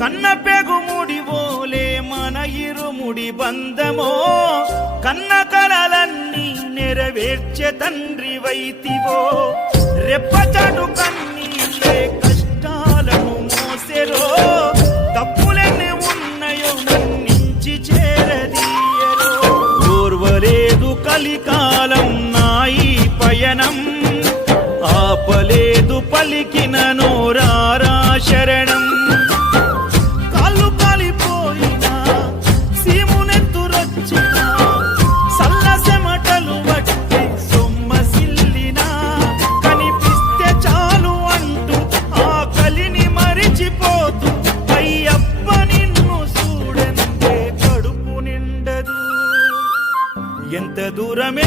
కన్న పెగుముడి ఓలే మన ఇరుముడి బంధమో కన్న కలలన్నీ నెరవేర్చే తండ్రి వైతివో రెప్పచాటు కన్నీళ్ళే కష్టాలను మోసెరో తప్పులెన్ని ఉన్నాయో మన్నించి చేరదీయరో ఓర్వలేదు కలికాలం నాయి పయనం ఆపలేదు పలికిన నోరారా శరణం కాళ్ళు కాలిపోయినా సీమునెత్తురొచ్చినా సల్ల సెమటలు వట్టి సొమ్మసిల్లినా కనిపిస్తే చాలు అంటూ ఆ కలిని మరిచిపోతూ అయ్యప్ప నిన్ను చూడంతే కడుపు నిండదు ఎంత దూరం